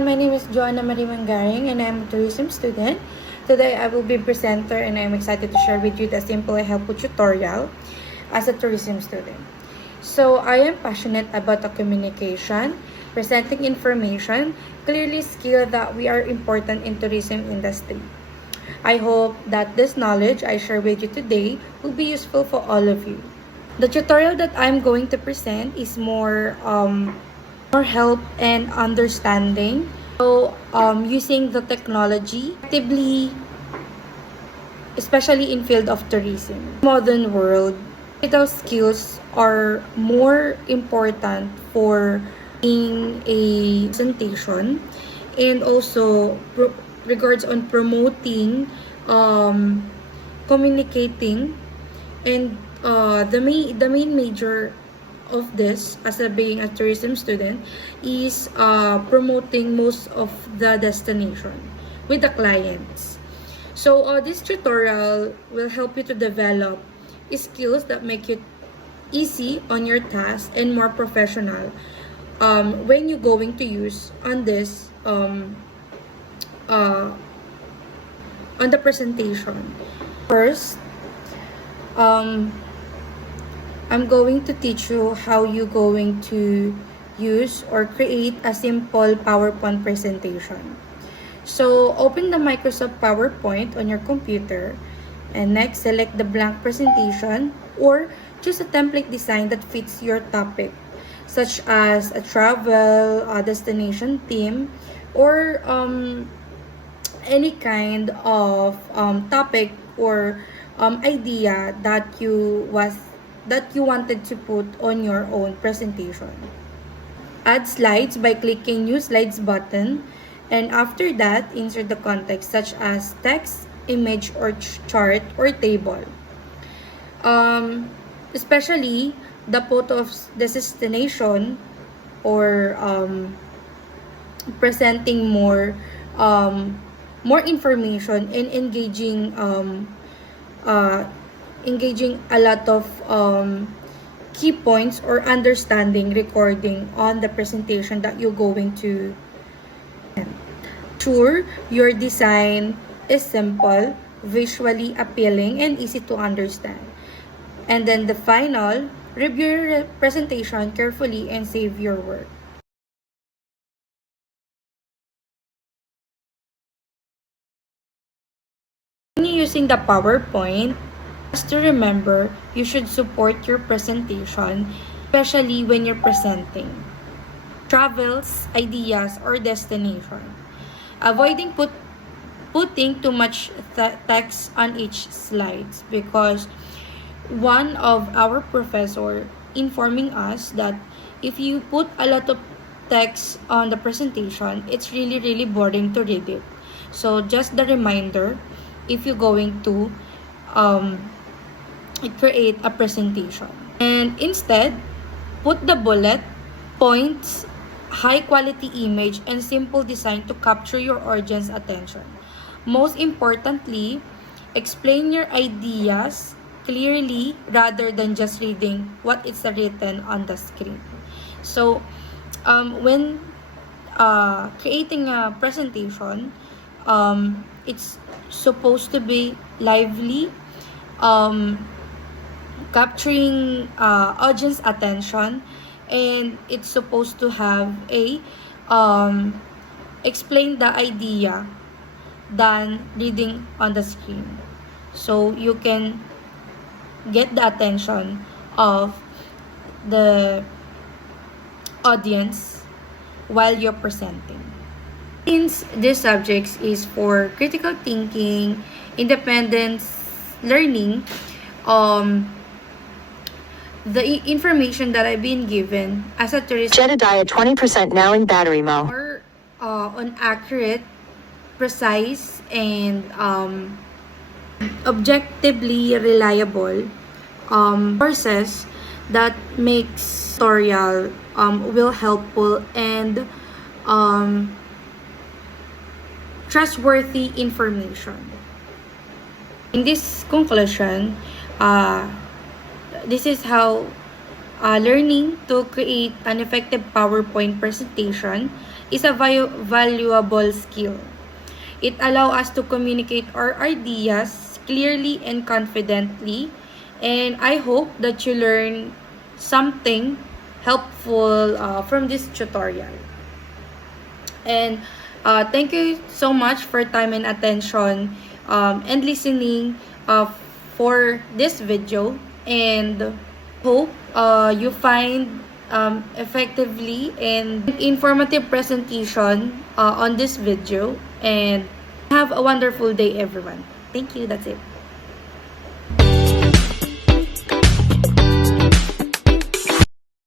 everyone, my name is Joanna Marie Mangaring and I'm a tourism student. Today I will be presenter and I'm excited to share with you the simple and helpful tutorial as a tourism student. So I am passionate about the communication, presenting information, clearly skill that we are important in tourism industry. I hope that this knowledge I share with you today will be useful for all of you. The tutorial that I'm going to present is more help and understanding. So, using the technology actively, especially in field of tourism. Modern world, digital skills are more important for being a presentation and also regards on promoting, communicating, and the main major of this as being a tourism student is promoting most of the destination with the clients. So this tutorial will help you to develop skills that make it easy on your task and more professional when you're going to use on this on the presentation. First, I'm going to teach you how you're going to use or create a simple PowerPoint presentation. So open the Microsoft PowerPoint on your computer and next select the blank presentation or choose a template design that fits your topic such as a travel, a destination theme, or any kind of topic or idea that you wanted to put on your own presentation. Add slides by clicking New Slides button, and after that, insert the context such as text, image, or chart or table. Especially the photo of the destination or presenting more information and engaging a lot of key points or understanding recording on the presentation that you're going to. Sure, your design is simple, visually appealing, and easy to understand. And then the final, review your presentation carefully and save your work. When you're using the PowerPoint, just to remember, you should support your presentation, especially when you're presenting travels, ideas, or destination. Avoiding putting too much text on each slides because one of our professor informing us that if you put a lot of text on the presentation, it's really boring to read it. So just the reminder, if you're going to create a presentation, and instead put the bullet points, high quality image, and simple design to capture your audience attention. Most importantly, explain your ideas clearly rather than just reading what is written on the screen. So when creating a presentation, it's supposed to be lively, capturing audience attention, and it's supposed to have a explain the idea than reading on the screen, so you can get the attention of the audience while you're presenting. Since this subject is for critical thinking, independence learning, the information that I've been given as a tourist Jedediah 20% now in battery mode. more on accurate, precise, and objectively reliable sources that makes tutorial will helpful and trustworthy information. In this conclusion, this is how learning to create an effective PowerPoint presentation is a valuable skill. It allows us to communicate our ideas clearly and confidently, and I hope that you learn something helpful from this tutorial. And thank you so much for time and attention and listening for this video, and hope you find effectively and informative presentation on this video, and have a wonderful day everyone. Thank you. That's it.